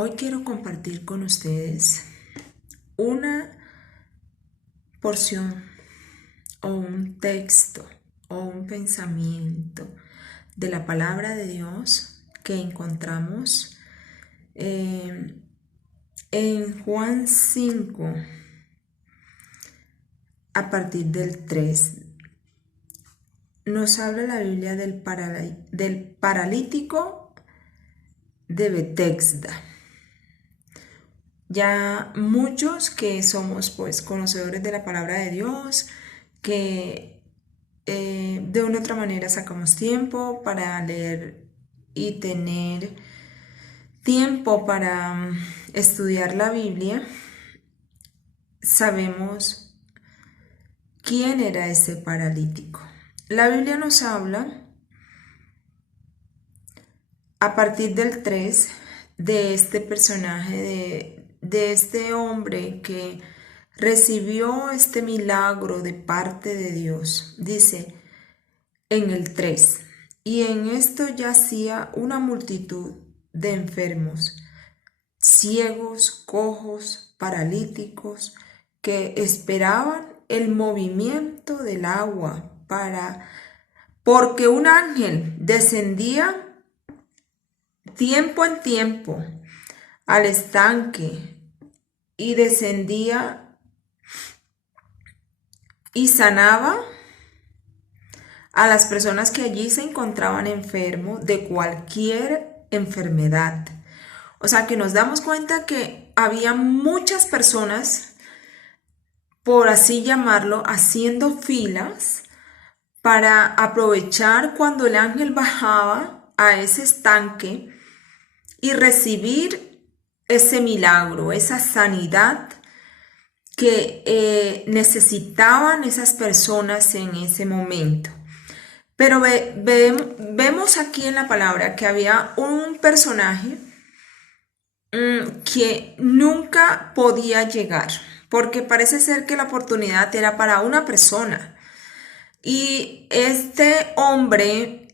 Hoy quiero compartir con ustedes una porción o un texto o un pensamiento de la palabra de Dios que encontramos en Juan 5 a partir del 3. Nos habla la Biblia del paralítico de Betesda. Ya muchos que somos pues conocedores de la palabra de Dios, que de una u otra manera sacamos tiempo para leer y tener tiempo para estudiar la Biblia, sabemos quién era ese paralítico. La Biblia nos habla a partir del 3 de este personaje, de este hombre que recibió este milagro de parte de Dios. Dice en el 3, y en esto yacía una multitud de enfermos, ciegos, cojos, paralíticos, que esperaban el movimiento del agua porque un ángel descendía tiempo en tiempo al estanque y descendía y sanaba a las personas que allí se encontraban enfermos de cualquier enfermedad. O sea que nos damos cuenta que había muchas personas, por así llamarlo, haciendo filas para aprovechar cuando el ángel bajaba a ese estanque y recibir ese milagro, esa sanidad que necesitaban esas personas en ese momento. Pero vemos aquí en la palabra que había un personaje que nunca podía llegar, porque parece ser que la oportunidad era para una persona. Y este hombre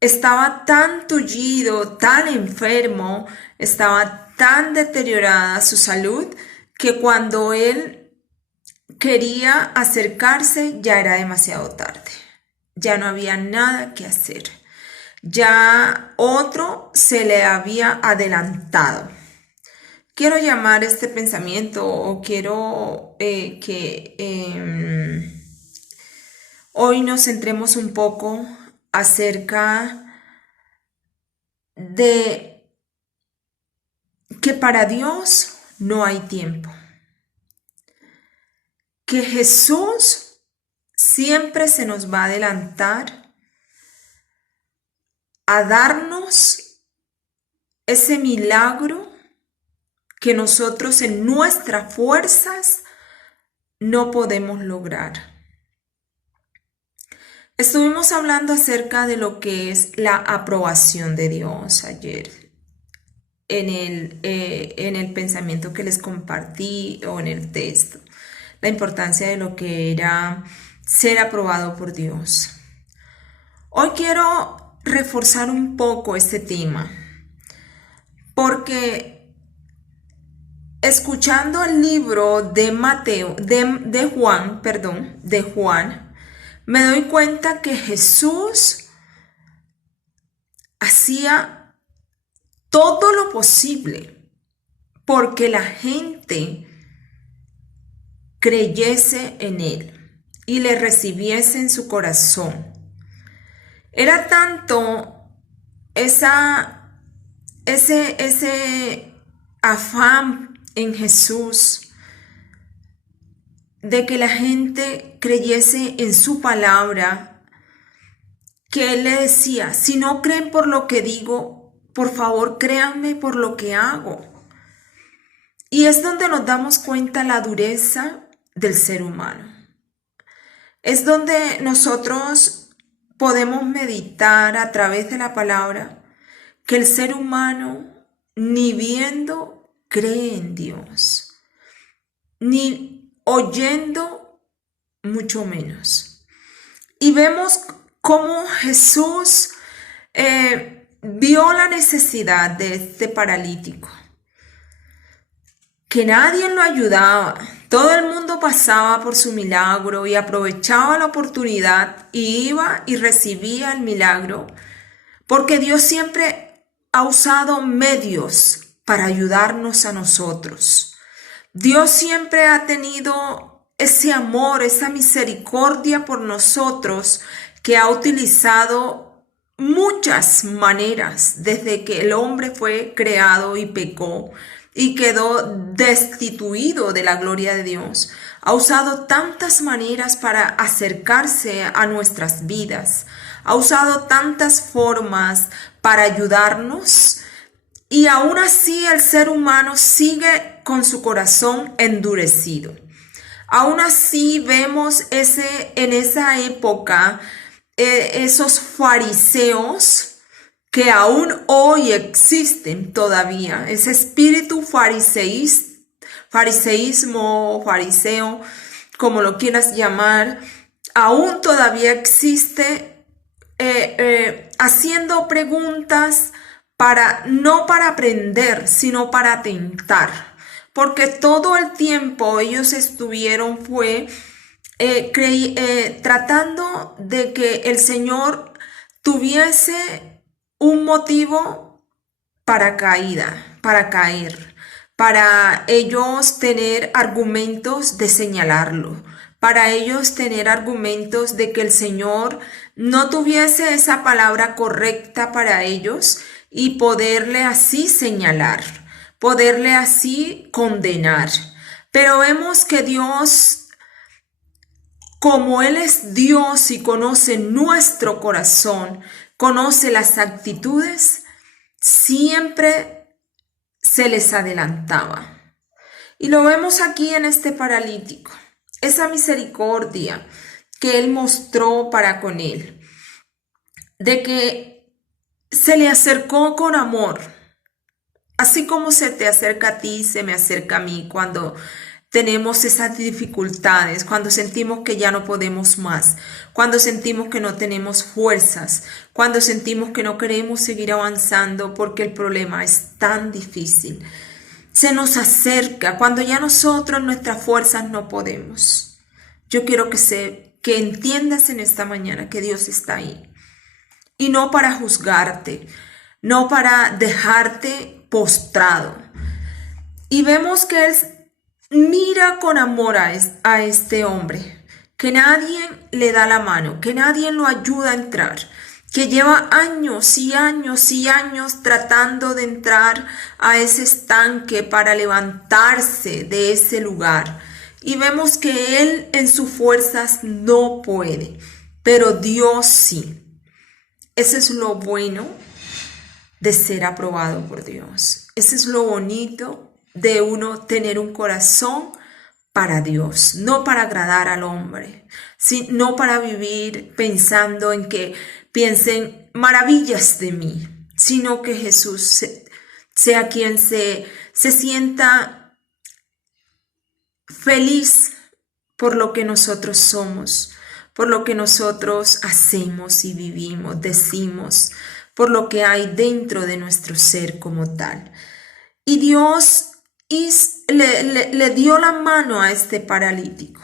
estaba tan tullido, tan enfermo, estaba tan deteriorada su salud, que cuando él quería acercarse ya era demasiado tarde. Ya no había nada que hacer. Ya otro se le había adelantado. Quiero llamar este pensamiento o quiero que hoy nos centremos un poco acerca de que para Dios no hay tiempo. Que Jesús siempre se nos va a adelantar a darnos ese milagro que nosotros en nuestras fuerzas no podemos lograr. Estuvimos hablando acerca de lo que es la aprobación de Dios ayer en el pensamiento que les compartí o en el texto. La importancia de lo que era ser aprobado por Dios. Hoy quiero reforzar un poco este tema, porque escuchando el libro de Juan, me doy cuenta que Jesús hacía todo lo posible porque la gente creyese en él y le recibiese en su corazón. Era tanto ese afán en Jesús de que la gente creyese en su palabra, que él le decía: si no creen por lo que digo, por favor créanme por lo que hago. Y es donde nos damos cuenta la dureza del ser humano. Es donde nosotros podemos meditar a través de la palabra que el ser humano ni viendo cree en Dios, ni oyendo mucho menos. Y vemos cómo Jesús vio la necesidad de este paralítico. que nadie lo ayudaba. Todo el mundo pasaba por su milagro y aprovechaba la oportunidad y iba y recibía el milagro, porque Dios siempre ha usado medios para ayudarnos a nosotros. Dios siempre ha tenido ese amor, esa misericordia por nosotros, que ha utilizado muchas maneras desde que el hombre fue creado y pecó y quedó destituido de la gloria de Dios. Ha usado tantas maneras para acercarse a nuestras vidas. Ha usado tantas formas para ayudarnos, y aún así el ser humano sigue con su corazón endurecido. Aún así vemos en esa época esos fariseos que aún hoy existen todavía. Ese espíritu fariseísmo, fariseo, como lo quieras llamar, aún todavía existe, haciendo preguntas no para aprender, sino para tentar. Porque todo el tiempo ellos estuvieron tratando de que el Señor tuviese un motivo para caer, para ellos tener argumentos de señalarlo, para ellos tener argumentos de que el Señor no tuviese esa palabra correcta para ellos y poderle así señalar, poderle así condenar. Pero vemos que Dios, como Él es Dios y conoce nuestro corazón, conoce las actitudes, siempre se les adelantaba. Y lo vemos aquí en este paralítico, esa misericordia que Él mostró para con él, de que se le acercó con amor, así como se te acerca a ti, se me acerca a mí cuando tenemos esas dificultades, cuando sentimos que ya no podemos más, cuando sentimos que no tenemos fuerzas, cuando sentimos que no queremos seguir avanzando porque el problema es tan difícil. Se nos acerca cuando ya nosotros, nuestras fuerzas, no podemos. Yo quiero que entiendas en esta mañana que Dios está ahí. Y no para juzgarte, no para dejarte postrado. Y vemos que Él mira con amor a este hombre, que nadie le da la mano, que nadie lo ayuda a entrar, que lleva años y años y años tratando de entrar a ese estanque para levantarse de ese lugar. Y vemos que él en sus fuerzas no puede, pero Dios sí. Eso es lo bueno de ser aprobado por Dios. Eso es lo bonito de uno tener un corazón para Dios, no para agradar al hombre, no para vivir pensando en que piensen maravillas de mí, sino que Jesús sea quien se sienta feliz por lo que nosotros somos, por lo que nosotros hacemos y vivimos, decimos, por lo que hay dentro de nuestro ser como tal. Y Dios le dio la mano a este paralítico.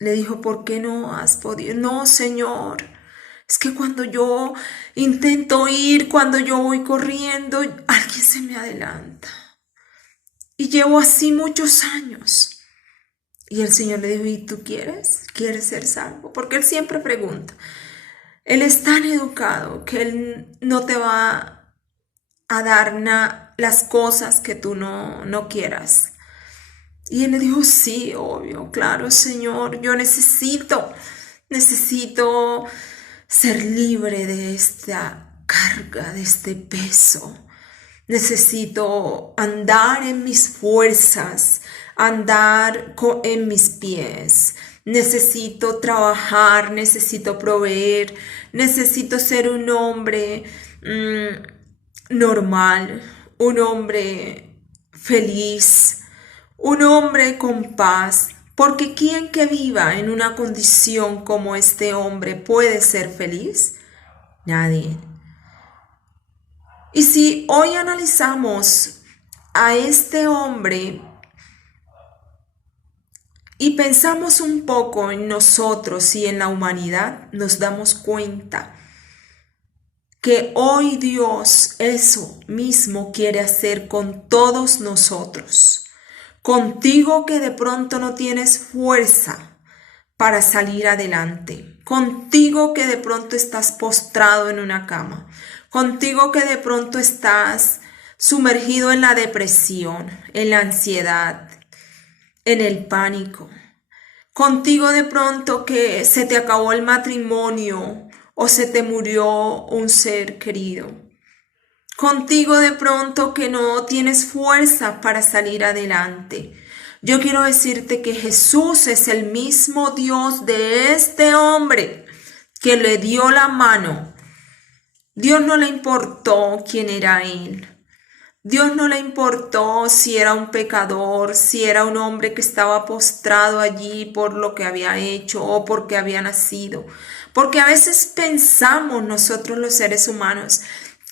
Le dijo, ¿por qué no has podido? No, Señor, es que cuando yo intento ir, cuando yo voy corriendo, alguien se me adelanta. Y llevo así muchos años. Y el Señor le dijo, ¿y tú quieres? ¿Quieres ser salvo? Porque Él siempre pregunta. Él es tan educado que Él no te va a dar las cosas que tú no quieras. Y él le dijo, sí, obvio, claro, Señor, yo necesito ser libre de esta carga, de este peso. Necesito andar en mis fuerzas, andar en mis pies. Necesito trabajar, necesito proveer, necesito ser un hombre normal, un hombre feliz, un hombre con paz, porque ¿quién que viva en una condición como este hombre puede ser feliz? Nadie. Y si hoy analizamos a este hombre, y pensamos un poco en nosotros y en la humanidad, nos damos cuenta que hoy Dios eso mismo quiere hacer con todos nosotros. Contigo que de pronto no tienes fuerza para salir adelante. Contigo que de pronto estás postrado en una cama. Contigo que de pronto estás sumergido en la depresión, en la ansiedad, en el pánico. Contigo de pronto que se te acabó el matrimonio o se te murió un ser querido. Contigo de pronto que no tienes fuerza para salir adelante. Yo quiero decirte que Jesús es el mismo Dios de este hombre que le dio la mano. Dios no le importó quién era él. Dios no le importó si era un pecador, si era un hombre que estaba postrado allí por lo que había hecho o porque había nacido. Porque a veces pensamos nosotros los seres humanos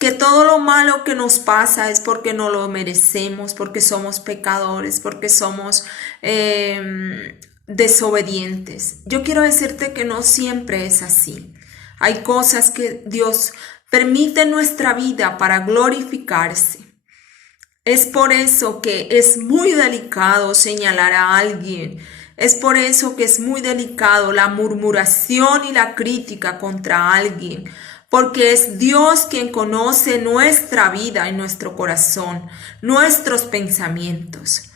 que todo lo malo que nos pasa es porque no lo merecemos, porque somos pecadores, porque somos desobedientes. Yo quiero decirte que no siempre es así. Hay cosas que Dios permite en nuestra vida para glorificarse. Es por eso que es muy delicado señalar a alguien. Es por eso que es muy delicado la murmuración y la crítica contra alguien. Porque es Dios quien conoce nuestra vida y nuestro corazón, nuestros pensamientos.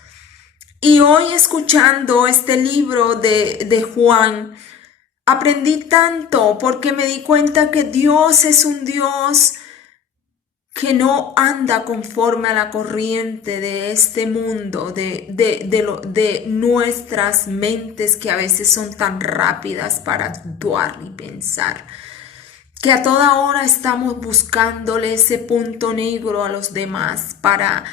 Y hoy escuchando este libro de Juan, aprendí tanto porque me di cuenta que Dios es un Dios que no anda conforme a la corriente de este mundo, de nuestras mentes que a veces son tan rápidas para actuar y pensar, que a toda hora estamos buscándole ese punto negro a los demás para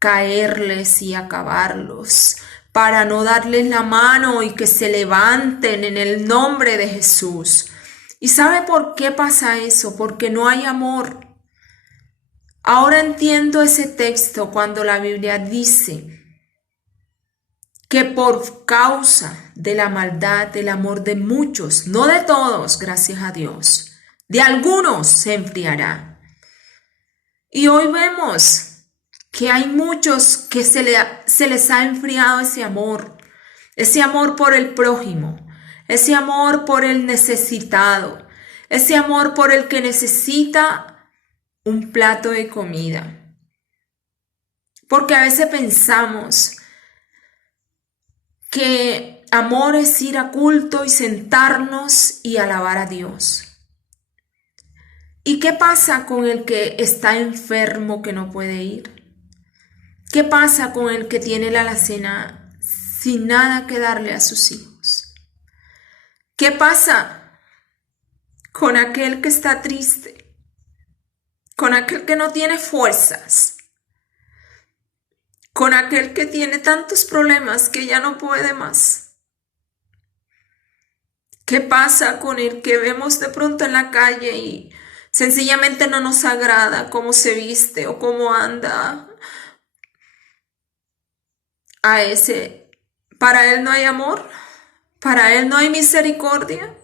caerles y acabarlos, para no darles la mano y que se levanten en el nombre de Jesús. ¿Y sabe por qué pasa eso? Porque no hay amor. Ahora entiendo ese texto cuando la Biblia dice que por causa de la maldad, el amor de muchos, no de todos, gracias a Dios, de algunos se enfriará. Y hoy vemos que hay muchos que se les ha enfriado ese amor por el prójimo, ese amor por el necesitado, ese amor por el que necesita un plato de comida. Porque a veces pensamos que amor es ir a culto y sentarnos y alabar a Dios. ¿Y qué pasa con el que está enfermo que no puede ir? ¿Qué pasa con el que tiene la alacena sin nada que darle a sus hijos? ¿Qué pasa con aquel que está triste? Con aquel que no tiene fuerzas, con aquel que tiene tantos problemas que ya no puede más. ¿Qué pasa con el que vemos de pronto en la calle y sencillamente no nos agrada cómo se viste o cómo anda? A ese, para él no hay amor, para él no hay misericordia.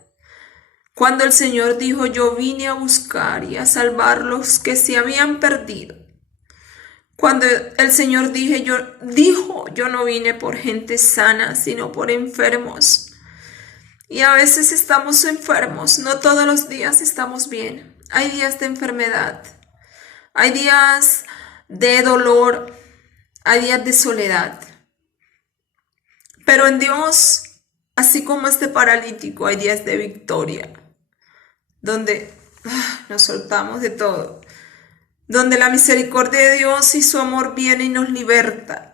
Cuando el Señor dijo, yo vine a buscar y a salvar los que se habían perdido. Cuando el Señor dijo, yo no vine por gente sana, sino por enfermos. Y a veces estamos enfermos, no todos los días estamos bien. Hay días de enfermedad, hay días de dolor, hay días de soledad. Pero en Dios, así como este paralítico, hay días de victoria, donde nos soltamos de todo, donde la misericordia de Dios y su amor viene y nos liberta.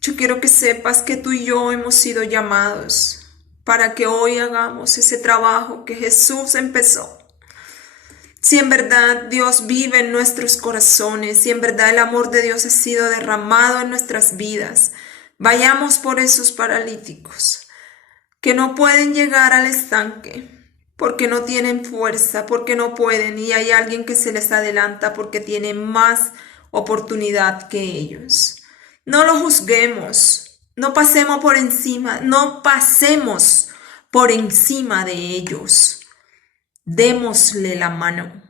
Yo quiero que sepas que tú y yo hemos sido llamados para que hoy hagamos ese trabajo que Jesús empezó. Si en verdad Dios vive en nuestros corazones, si en verdad el amor de Dios ha sido derramado en nuestras vidas, vayamos por esos paralíticos que no pueden llegar al estanque, porque no tienen fuerza, porque no pueden, y hay alguien que se les adelanta porque tiene más oportunidad que ellos. No lo juzguemos, No pasemos por encima, no pasemos por encima de ellos. Démosle la mano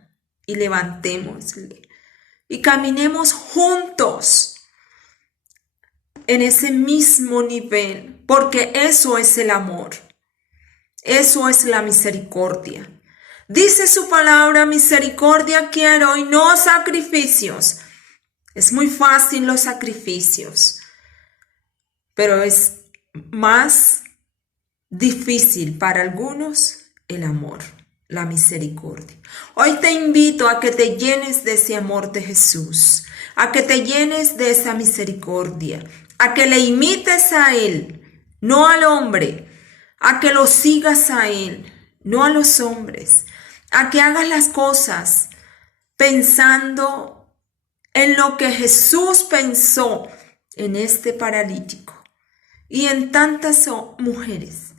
y levantémosle y caminemos juntos en ese mismo nivel, porque eso es el amor, eso es la misericordia. Dice su palabra: misericordia quiero y no sacrificios. Es muy fácil los sacrificios, pero es más difícil para algunos el amor, la misericordia. Hoy te invito a que te llenes de ese amor de Jesús, a que te llenes de esa misericordia, a que le imites a Él, no al hombre, a que lo sigas a Él, no a los hombres, a que hagas las cosas pensando en lo que Jesús pensó en este paralítico y en tantas mujeres.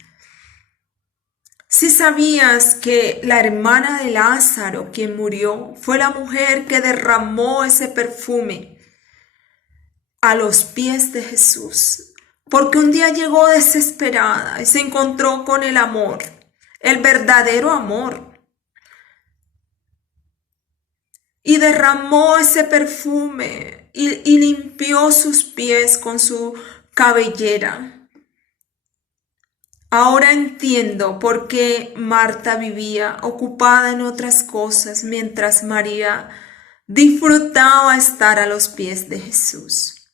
Si sabías que la hermana de Lázaro, quien murió, fue la mujer que derramó ese perfume a los pies de Jesús, porque un día llegó desesperada y se encontró con el amor, el verdadero amor, y derramó ese perfume y limpió sus pies con su cabellera. Ahora entiendo por qué Marta vivía ocupada en otras cosas mientras María disfrutaba estar a los pies de Jesús.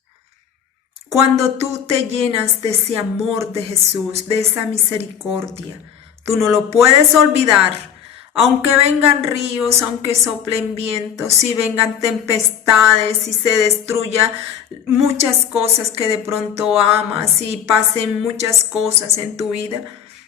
Cuando tú te llenas de ese amor de Jesús, de esa misericordia, tú no lo puedes olvidar, aunque vengan ríos, aunque soplen vientos, si vengan tempestades, si se destruya muchas cosas que de pronto amas y pasen muchas cosas en tu vida,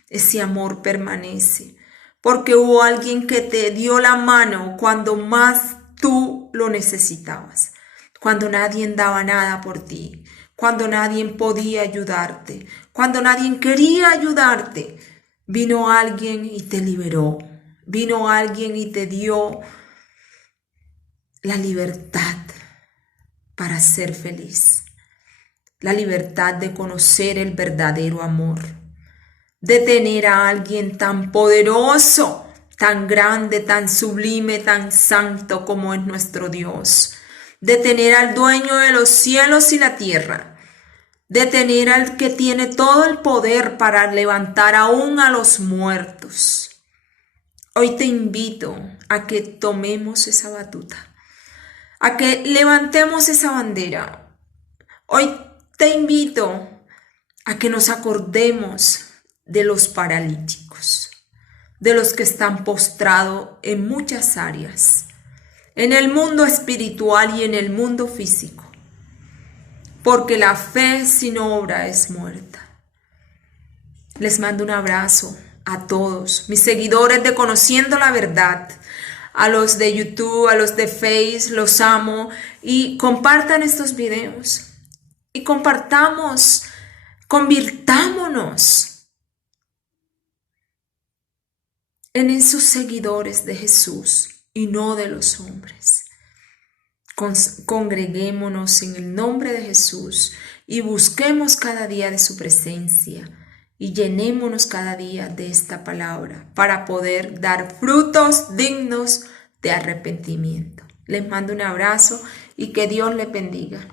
ese amor permanece. Porque hubo alguien que te dio la mano cuando más tú lo necesitabas, cuando nadie daba nada por ti, cuando nadie podía ayudarte, cuando nadie quería ayudarte. Vino alguien y te liberó. Vino alguien y te dio la libertad para ser feliz, la libertad de conocer el verdadero amor, de tener a alguien tan poderoso, tan grande, tan sublime, tan santo como es nuestro Dios, de tener al dueño de los cielos y la tierra, de tener al que tiene todo el poder para levantar aún a los muertos. Hoy te invito a que tomemos esa batuta, a que levantemos esa bandera. Hoy te invito a que nos acordemos de los paralíticos, de los que están postrados en muchas áreas, en el mundo espiritual y en el mundo físico, porque la fe sin obra es muerta. Les mando un abrazo a todos mis seguidores de Conociendo la Verdad, a los de YouTube, a los de Face, los amo, y compartan estos videos y compartamos, convirtámonos en esos seguidores de Jesús y no de los hombres. Congreguémonos en el nombre de Jesús y busquemos cada día de su presencia. Y llenémonos cada día de esta palabra para poder dar frutos dignos de arrepentimiento. Les mando un abrazo y que Dios les bendiga.